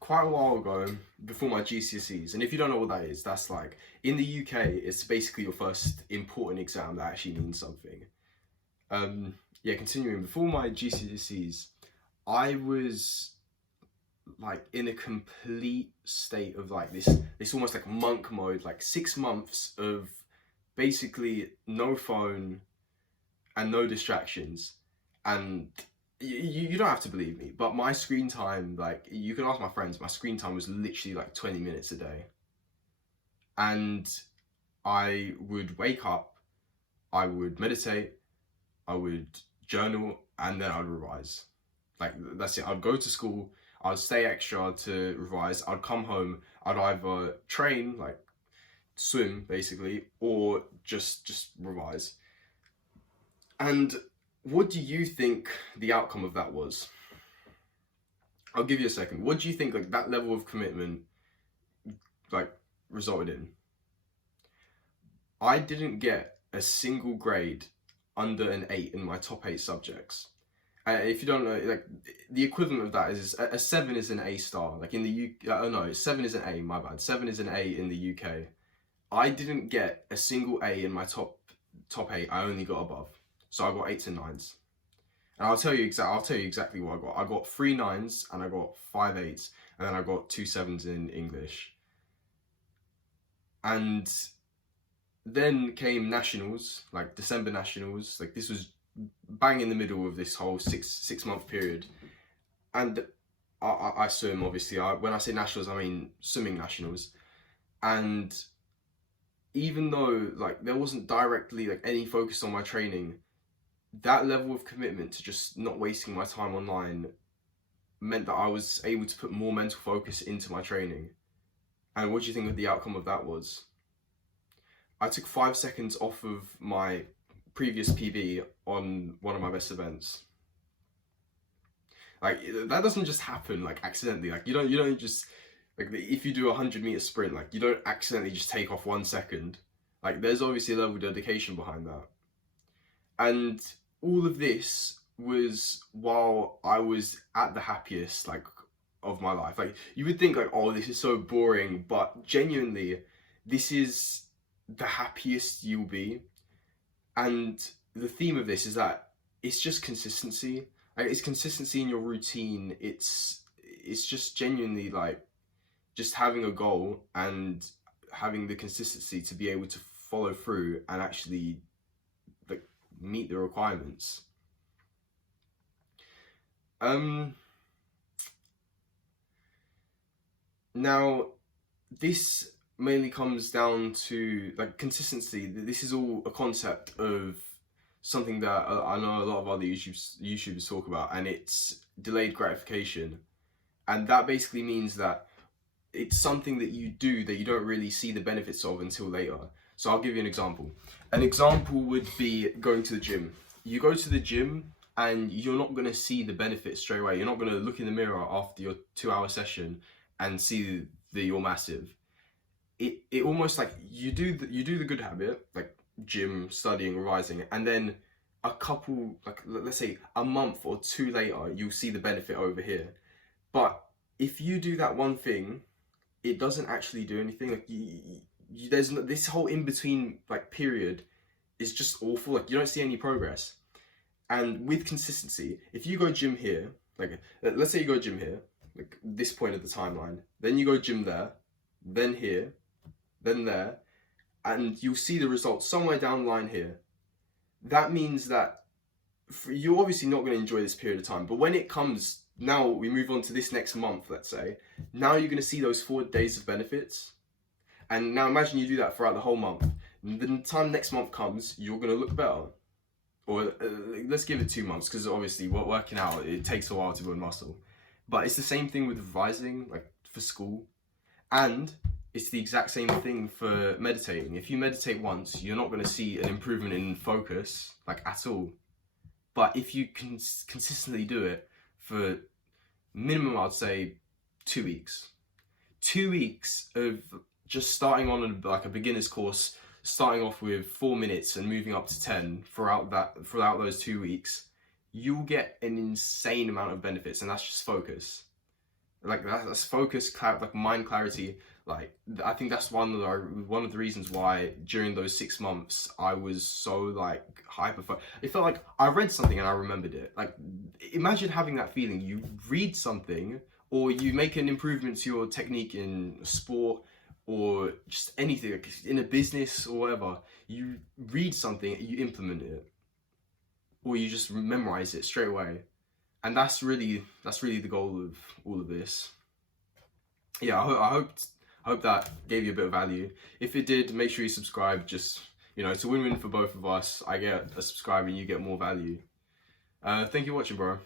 quite a while ago, before my GCSEs, and if you don't know what that is, that's like in the UK, it's basically your first important exam that actually means something. Yeah, continuing, before my GCSEs, I was like in a complete state of like this almost like monk mode, like 6 months of basically no phone and no distractions. And you don't have to believe me, but my screen time, like you can ask my friends, my screen time was literally like 20 minutes a day. And I would wake up, I would meditate, I would journal, and then I'd revise. Like that's it. I'd go to school, I'd stay extra to revise, I'd come home, I'd either train, like swim basically, or just revise. And what do you think the outcome of that was? I'll give you a second. What do you think like that level of commitment like resulted in? I didn't get a single grade under an 8 in my top 8 subjects. If you don't know, like the equivalent of that is a 7 is an A star. Like in the oh no, 7 is an A. My bad. 7 is an A in the UK. I didn't get a single A in my top 8. I only got above, so I got 8s and 9s. And I'll tell you exactly what I got. I got 3 9s and I got 5 8s, and then I got 2 7s in English. And then came nationals, like December nationals. Like this was bang in the middle of this whole six month period. And I swim, obviously. When I say nationals, I mean swimming nationals. And even though like there wasn't directly like any focus on my training, that level of commitment to just not wasting my time online meant that I was able to put more mental focus into my training. And what do you think the outcome of that was? I took 5 seconds off of my previous PB on one of my best events. Like that doesn't just happen like accidentally. Like you don't just like if you do a 100-meter sprint, like you don't accidentally just take off 1 second. Like there's obviously a level of dedication behind that. And all of this was while I was at the happiest like of my life. Like you would think like, oh, this is so boring, but genuinely, this is the happiest you'll be. And the theme of this is that it's just consistency. Like it's consistency in your routine. It's just genuinely like just having a goal and having the consistency to be able to follow through and actually like meet the requirements. Now this mainly comes down to like consistency. This is all a concept of something that I know a lot of other YouTubers talk about, and it's delayed gratification. And that basically means that it's something that you do that you don't really see the benefits of until later. So I'll give you an example. An example would be going to the gym. You go to the gym and you're not going to see the benefits straight away. You're not going to look in the mirror after your 2 hour session and see that you're massive. It almost like you do the good habit, like gym, studying, revising, and then a couple, like let's say a month or two later, you'll see the benefit over here. But if you do that one thing, it doesn't actually do anything. Like there's this whole in between like period is just awful. Like you don't see any progress. And with consistency, if you go gym here, like let's say you go gym here, like this point of the timeline, then you go gym there, then here, then there, and you'll see the results somewhere down the line here. That means that you're obviously not going to enjoy this period of time, but when it comes, now we move on to this next month, let's say, now you're going to see those 4 days of benefits. And now imagine you do that throughout the whole month. The time next month comes, you're going to look better. Or let's give it 2 months, because obviously working out, it takes a while to build muscle. But it's the same thing with revising, like for school. And it's the exact same thing for meditating. If you meditate once, you're not going to see an improvement in focus, like at all. But if you can consistently do it for minimum, I'd say 2 weeks. 2 weeks of just starting on like a beginner's course, starting off with 4 minutes and moving up to 10 throughout those 2 weeks, you'll get an insane amount of benefits, and that's just focus. Like that's focus, like mind clarity. Like I think that's one of the reasons why during those 6 months I was so like hyper. It felt like I read something and I remembered it. Like imagine having that feeling. You read something or you make an improvement to your technique in sport or just anything, like in a business or whatever. You read something, you implement it, or you just memorize it straight away. And that's really the goal of all of this. Yeah, I hope that gave you a bit of value. If it did, make sure you subscribe. Just, it's a win-win for both of us. I get a subscriber and you get more value. Thank you for watching, bro.